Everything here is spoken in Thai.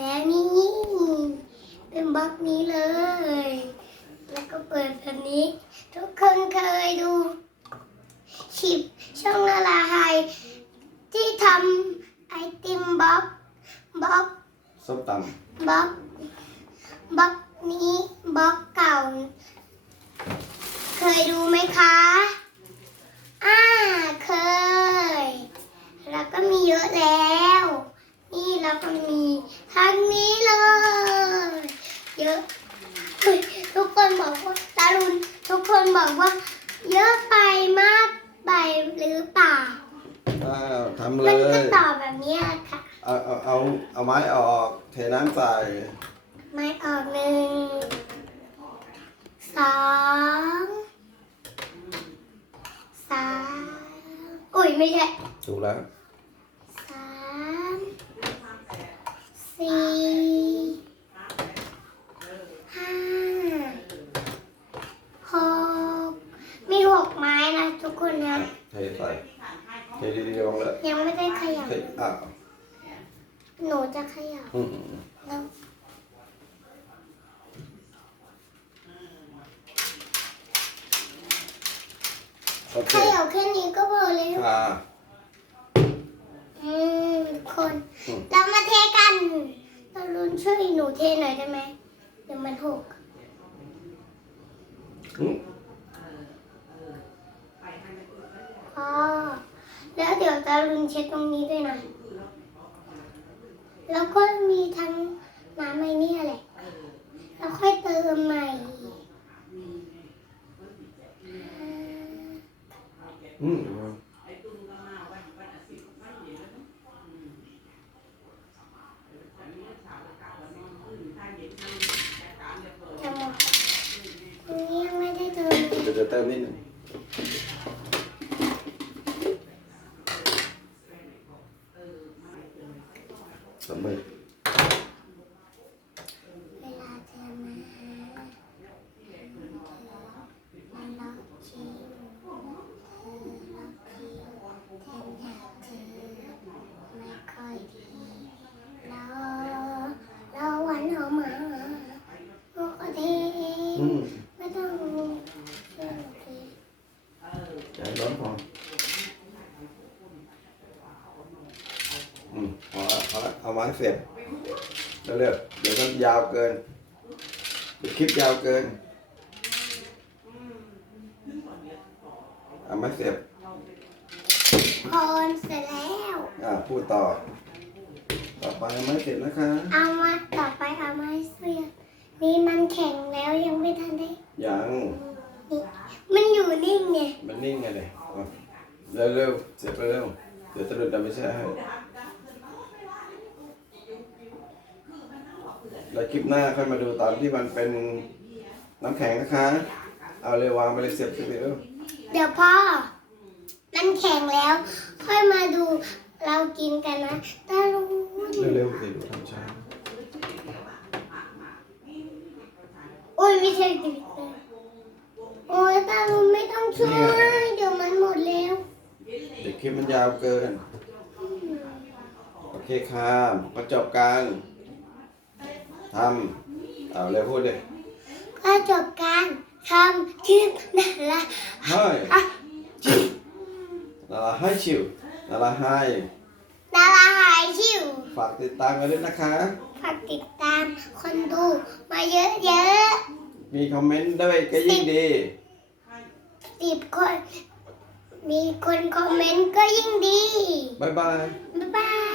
แล้วนี่ เป็นบล็อกนี้เลย แล้วก็เปิดแบบนี้ ทุกคนเคยดูคลิปช่องนาราไฮที่ทำไอติมบล็อกบล็อกส้มตบล็อกบล็อกนี้บล็อกเก่า เคยดูไหมคะ อ่า เคย แล้วก็มีเยอะแล้ว นี่แล้วก็มี ทั้งนี้เลย เยอะอุ๊ยทุกคนบอกว่าตาลุนทุกคนบอกว่า เยอะไปมากไปหรือเปล่าำอ้าวทำเลมันก็ย ตอบแบบนี้แหละค่ะ เอาเอาเอาเอาไม้ออก เทน้ำใส่ ไม่ออกหนึ่งสองสามอุ้ยไม่ใช่ ถูกแล้ว สามสี่ห้าหกมีหกไม้นะ ทุกคนนะเทใส่เทดีๆลงเลยยังไม่ได้ขยับเทอ้าวหนูจะขยับอืมแล้วโอเคขยับแค่นี้ก็พอแล้วอ่าอืมคนอืมเรามาเทกันเราลุนช่วยหนูเทหน่อยได้ไหมเดี๋ยวมันหกอืม พอแล้วเดี๋ยวตาลุนเช็ดตรงนี้ด้วยนะ แล้วก็มีทั้งน้ำไอ้เนี่ยแหละ แล้วค่อยเติมใหม่ อืมจะหมดตรงนี้ยังไม่ได้เติมเลยเดี๋ยวจะเติมนิดหนึง สำเร็จเวลาเธอมาหามันล็อกคิวเธอล็อกคิวแทนอยากเธอไม่ค่อยดีรอรอวันออกมาปกติอืมไม่ต้องเชื่อที ใจร้อนพออืมพอละ พอละเอาไม้เสียบเร็วๆเดี๋ยวมันยาวเกินเดี๋ยวคลิปยาวเกินเอาไม้เสียบคนเสร็จแล้วอ่าพูดต่อ ต่อไปเอาไม้เสียบนะคะ เอามาต่อไปเอาไม้เสียบนี่มันแข็งแล้วยังไม่ทันได้ยังนี่มันอยู่นิ่งเนี่ยมันนิ่งไงเลยอะเร็วๆเสียบเร็วๆเดี๋ยวจะหลุดดำไม่ใช่ให้ แล้วคลิปหน้าค่อยมาดูตอนที่มันเป็นน้ำแข็งนะคะ เอาเลยวางไปเลยเสียบเสียบเร็วเดี๋ยวพ่อ มันแข็งแล้ว ค่อยมาดูเรากินกันนะตาลุนเร็วๆสิดูทำช้าอุ้ยไม่ใช่ติดเลยโอ้ยตาลุนไม่ต้องช่วย เดี๋ยวมันหมดแล้วเด็กคลิปมันยาวเกิน โอเคค่ะก็จบการ ทำเอาเร็วพูดเลยก็จบการทำคลิปนั่นละเฮ้ยอะนาราให้ชิวนาราให้ดาราหายชิวฝากติดตามกันด้วยนะคะ ฝากติดตามคนดูมาเยอะมีคอมเมนต์ด้วยก็ยิ่งดีๆสิบคนมีคนคอมเมนต์ก็ยิ่งดี บ๊ายบาย บ๊ายบาย